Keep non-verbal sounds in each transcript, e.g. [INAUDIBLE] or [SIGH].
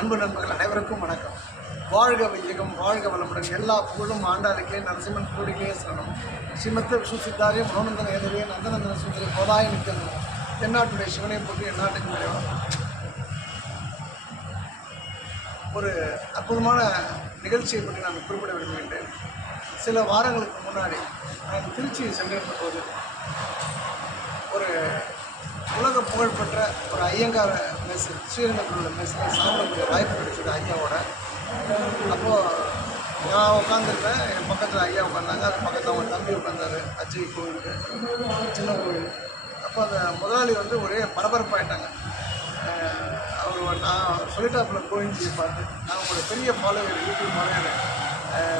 அன்பு நண்பர்கள் அனைவருக்கும் வணக்கம். வாழ்க வையகம் வாழ்க வளமுடன். எல்லா புகழும் ஆண்டாளுக்கே நரசிம்மன் கூடிலே சரணம் ஸ்ரீமத்த விஷ்ணு சித்தாரிய மனோநந்தன ஏதவே நந்தநந்தன சுந்தரி போதாய நிற்கிறது. தென்னாட்டுடைய சிவனை போட்டு எந்நாட்டுக்கு முடியும் ஒரு அற்புதமான நிகழ்ச்சியை பற்றி நான் குறிப்பிட விரும்புகின்றேன். சில வாரங்களுக்கு முன்னாடி நான் திருச்சியை சென்றிருந்த போது ஒரு உலக புகழ்பெற்ற ஒரு ஐயங்கார மெஸ் ஸ்ரீரங்கத்தில் உள்ள மெஸ்ஸில் சாப்பிடக்கூடிய வாய்ப்பு கிடைச்சது ஐயாவோட. அப்போது நான் உட்காந்துருப்பேன் என் பக்கத்தில் ஐயா உட்காந்தாங்க. அது பக்கத்தில் அவங்க தம்பி உட்காந்தாரு அஜய் கோவிலுக்கு சின்ன கோவில் அப்போ அந்த முதலாளி வந்து ஒரே பரபரப்பாயிட்டாங்க. அவர் நான் சொல்லிட்டாப்புல கோவிந்த்ஜியை பார்த்து நான் உங்களோட பெரிய ஃபாலோவர் யூடியூப் ஃபாலோவர்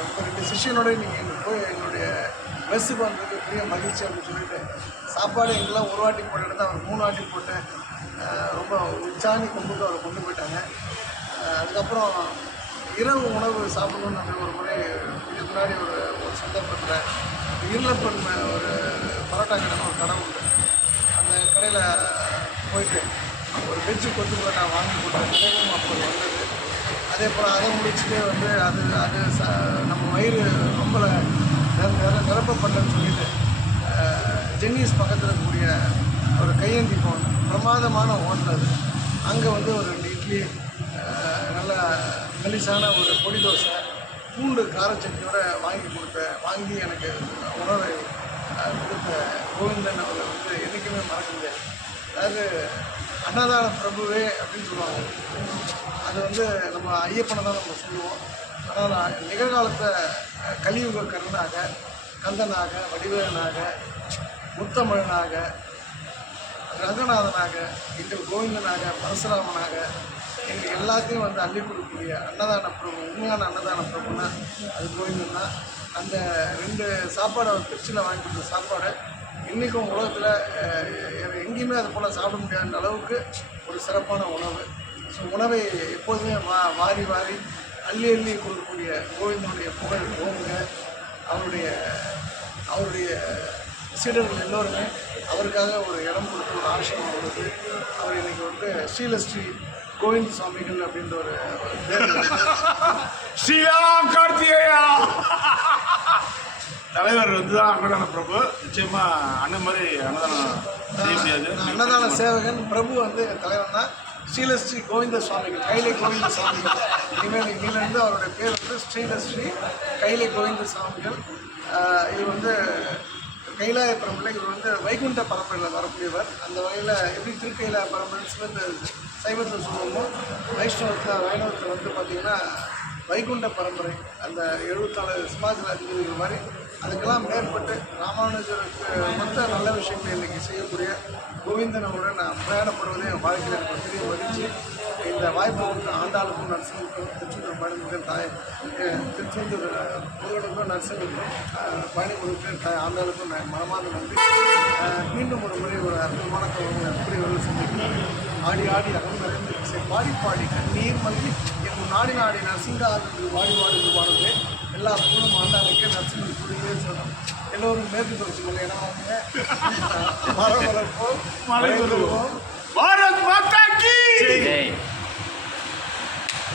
உங்கள் ரெண்டு சிஷியனோட நீங்கள் எங்கள் போய் எங்களுடைய மெஸ்ஸுக்கு வந்ததுக்கு பெரிய மகிழ்ச்சி அப்படின்னு சொல்லிட்டு சாப்பாடு எங்கெல்லாம் ஒரு வாட்டி போட்டுட்டு அவர் மூணு வாட்டி போட்டு ரொம்ப உச்சாணி கொம்புக்கு அவரை கொண்டு போயிட்டாங்க. அதுக்கப்புறம் இரவு உணவு சாப்பிடணும்னு அப்படின்னு ஒரு முறை இதுக்கு முன்னாடி ஒரு ஒரு சந்தர்ப்பத்தில் இருளப்பன் ஒரு பரோட்டா கடைன்னு ஒரு கடை உண்டு. அந்த கடையில் போயிட்டு ஒரு வெஜ்ஜு கொத்து பரோட்டா வாங்கி கொடுத்த நினைவும் அப்போ வந்தது. அதே போல் அதை முடிச்சுட்டு வந்து அது அது ச நம்ம வயிறு ரொம்ப நிர- நிரப்பப்பட்டன்னு சொல்லிட்டு ஜென்னிஸ் பக்கத்தில் இருக்கக்கூடிய ஒரு கையேந்தி போன் பிரமாதமான ஹோட்டல் அது. அங்கே வந்து ஒரு ரெண்டு இட்லி நல்லா மெலிசான ஒரு பொடி தோசை பூண்டு கார வாங்கி கொடுத்தேன். வாங்கி எனக்கு உணவை கொடுத்த கோவிந்தன் அவரை வந்து என்றைக்குமே மறக்க முடியாது அதாவது அன்னதான பிரபுவே அப்படின்னு சொல்லுவாங்க. அது வந்து நம்ம ஐயப்பனை தான் நம்ம சொல்லுவோம். ஆனால் நிகழ்காலத்தை கலியுக கர்ணனாக கந்தனாக வடிவேலனாக முத்தமிழனாக ரங்கநாதனாக எங்கள் கோவிந்தனாக பரசுராமனாக எங்களுக்கு எல்லாத்தையும் வந்து அள்ளி கொடுக்கக்கூடிய அன்னதான பிரபு உண்மையான அன்னதான பிரபுனா அது கோவிந்தன் தான். அந்த ரெண்டு சாப்பாடை அவர் திருச்சியில் வாங்கி கொடுத்த சாப்பாடு இன்றைக்கும் உலகத்தில் எங்கேயுமே அது போல் சாப்பிட முடியாத அளவுக்கு ஒரு சிறப்பான உணவு. ஸோ உணவை எப்போதுமே வா வாரி வாரி அள்ளி அள்ளி கொடுக்கக்கூடிய கோவிந்தனுடைய புகழ் ஓங்க அவருடைய அவருடைய சீடர்கள் எல்லோருமே அவருக்காக ஒரு இடம் கொடுத்து ஒரு ஆசிரமம் கொடுத்து அவர் இன்னைக்கு வந்து ஸ்ரீலஸ்ரீ கோவிந்த் சுவாமிகள் அப்படின்ற ஒரு ஸ்ரீராம் கார்த்திகேயா! தலைவர் வந்து தான் அன்னதான பிரபு. நிச்சயமா அண்ணன் மாதிரி அன்னதானம் செய்ய முடியாது. அன்னதான சேவகன் பிரபு வந்து தலைவன் தான். ஸ்ரீலஸ்ரீ கோவிந்த சுவாமிகள் கைலை கோவிந்த சுவாமிகள் இனிமேல் இன்னிலிருந்து அவருடைய பேர் வந்து ஸ்ரீலஸ்ரீ கைலை கோவிந்த சுவாமிகள் இது இவர் வந்து கைலாய பரம்பரை இவர் வந்து வைகுண்ட பரம்பரையில் வரக்கூடியவர். அந்த வகையில் எப்படி திருக்கைலாய பரம்பரை சிவந்த சைவத்தில் சொல்லுவோமோ வைஷ்ணவத்தில் வைணவத்தில் வந்து பார்த்திங்கன்னா வைகுண்ட பரம்பரை அந்த எழுபத்தாலு சிமாச்சல அதிபதிகள் மாதிரி அதுக்கெல்லாம் மேற்பட்டு ராமானுஜருக்கு மொத்த நல்ல விஷயங்களை இன்றைக்கி செய்யக்கூடிய கோவிந்தனோட நான் பிரயாணப்படுவதே என் வாழ்க்கையில் எனக்கு பெரிய மகிழ்ச்சி. இந்த வாய்ப்பு கொடுத்த ஆண்டாளுக்கும் நரசிங்கருக்கும் திருச்செந்தூர் பயணிக்கும் தாய் திருச்செந்தூர் முருகனுக்கும் நரசிங்கருக்கும் பயணம் பயணிகளுக்கும் தாய் ஆண்டாளுக்கும் நான் மனமார்ந்த நன்றி. மீண்டும் ஒரு முறை ஒரு அற்புதமான எப்படி ஒரு சந்திக்கிறேன். ஆடி ஆடி அகம் நிறைந்து இசை பாடி பாடி கண்ணீர் மல்கி என் நாடி நாடி நரசிங்கா என்று வாடி வாடி என்று பாடுது எல்லா புகழும் ஆண்டாளுக்கே நரசிம்மன் கூடியே சொல்லணும் எல்லோரும் மேற்கு தொடர்ச்சி [LAUGHS] மலை வாங்க மரம் வளர்ப்போம் மழை வருவோம் பாரத் மாதா!